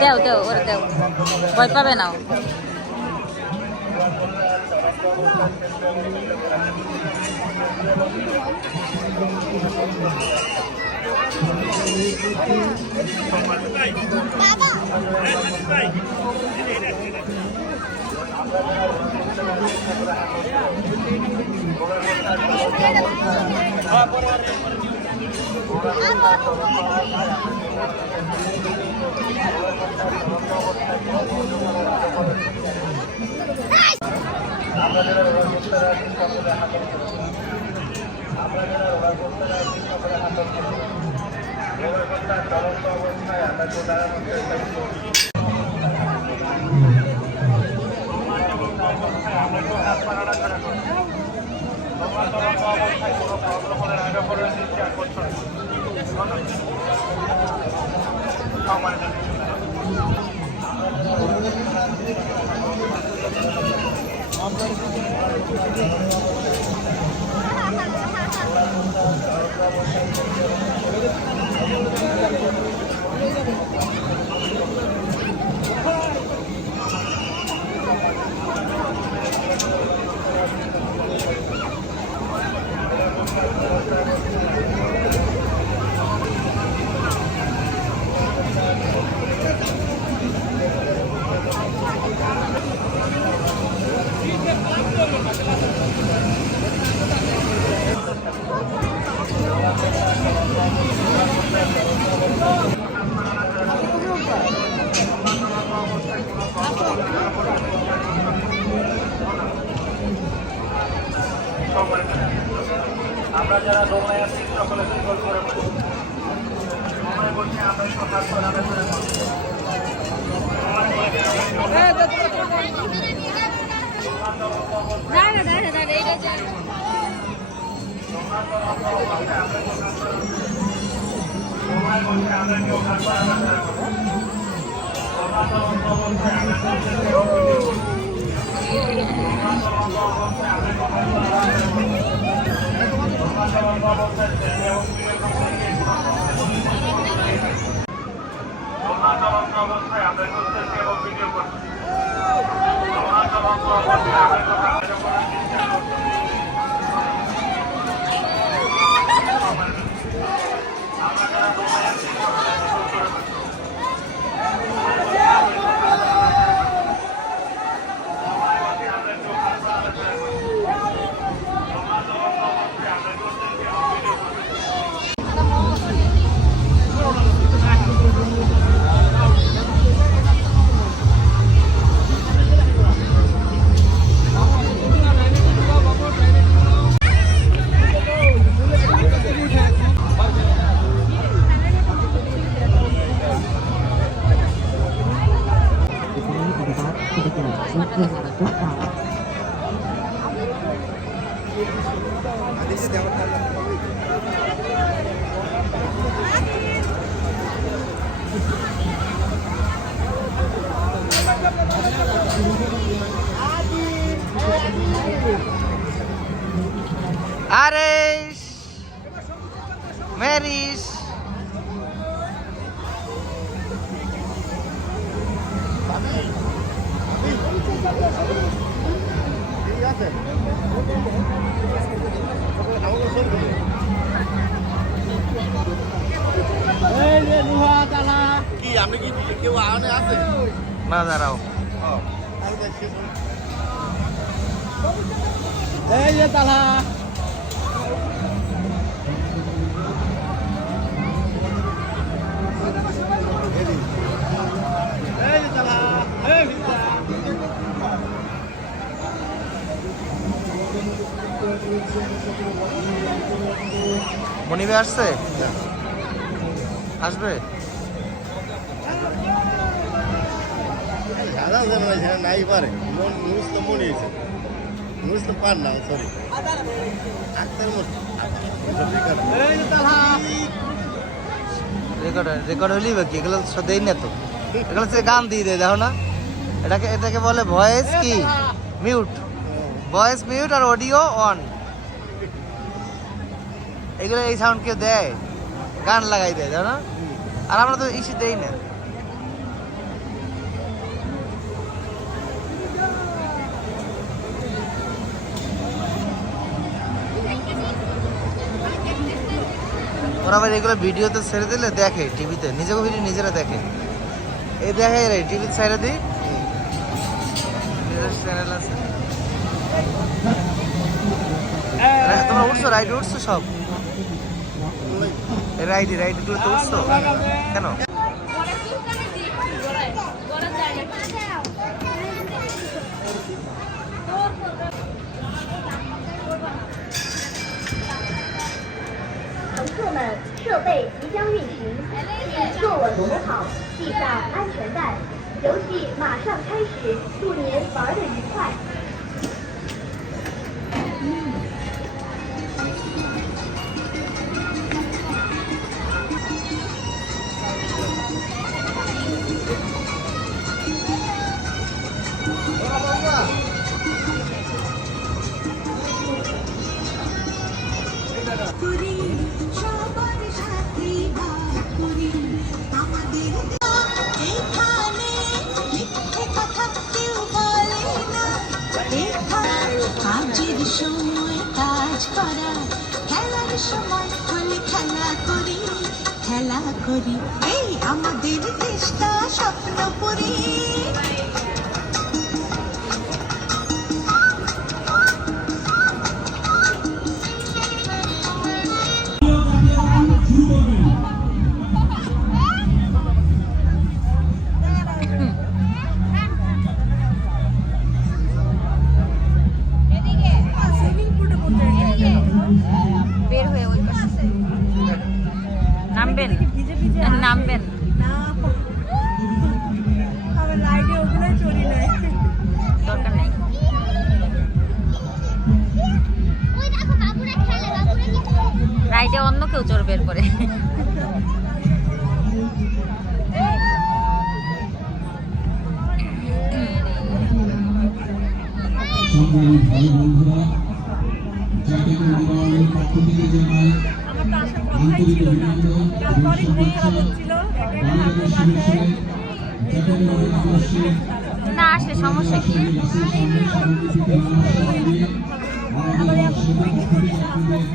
দেও দেও ওরে দেও, ভয় পাবে না। আমরা যারা দোমায় আছি সকলে সকল করে সময় করছে আমরা একটু হাত ধরে অবস্থায় আমরা করতেছি এবং ভিডিও করছি। Ares, Meris, কি আপনি কি কেউ আনে আছে না দাঁড়াও এই যে তালা মনিবে আসছে? আসবে? সাদা জানা নাই পারে নুস তো মনে হয়েছে নুস তো পার না সরি আক্তার মতো রেকর্ড হলেই বাকি, এগুলো দেই না তো, এগুলো হচ্ছে গান দিয়ে দেয়, দেখো না? এটাকে বলে ভয়েস কি মিউট, ভয়েস মিউট আর অডিও অন। এগুলো এই সাউন্ড কেউ দেয়? গান লাগাই দেয়, দেখো না? আর আমরা তো ইস্যু দেই না। ওরা আবার এগুলো ভিডিওতে ছেড়ে দিলে দেখে, টিভিতে নিজেকে ভিডিও নিজেরা দেখে। এই দেখে রে টিভিতে ছেড়ে দিই, নিজের চ্যানেল আছে। তোমরা উঠছো, রাইড উঠছো সব? রাইডগুলো তো উঠছো কেন?乘客们，设备即将运行，请坐稳扶好，系上安全带。游戏马上开始，祝您玩得愉快。কাজের সময় কাজ করা, খেলার সময় হলে খেলা করি, এই আমাদের দেশটা স্বপ্নপুরী। বের হয়ে ওই পাশে নামবেন, নামবেন। দরকার নেই। রাইডে অন্য কেউ চড়বে এরপরে। সংগ্রামী ভাই বন্ধুরা, যাকে পরিবারের পক্ষ থেকে জানাই আন্তরিক অভিনন্দন এবং শুভেচ্ছা। বাংলাদেশ শুভেচ্ছা যাকে অবশ্যই না আসলে সমস্যা কি? সামনে সভাপতিকে না আসা আমাদের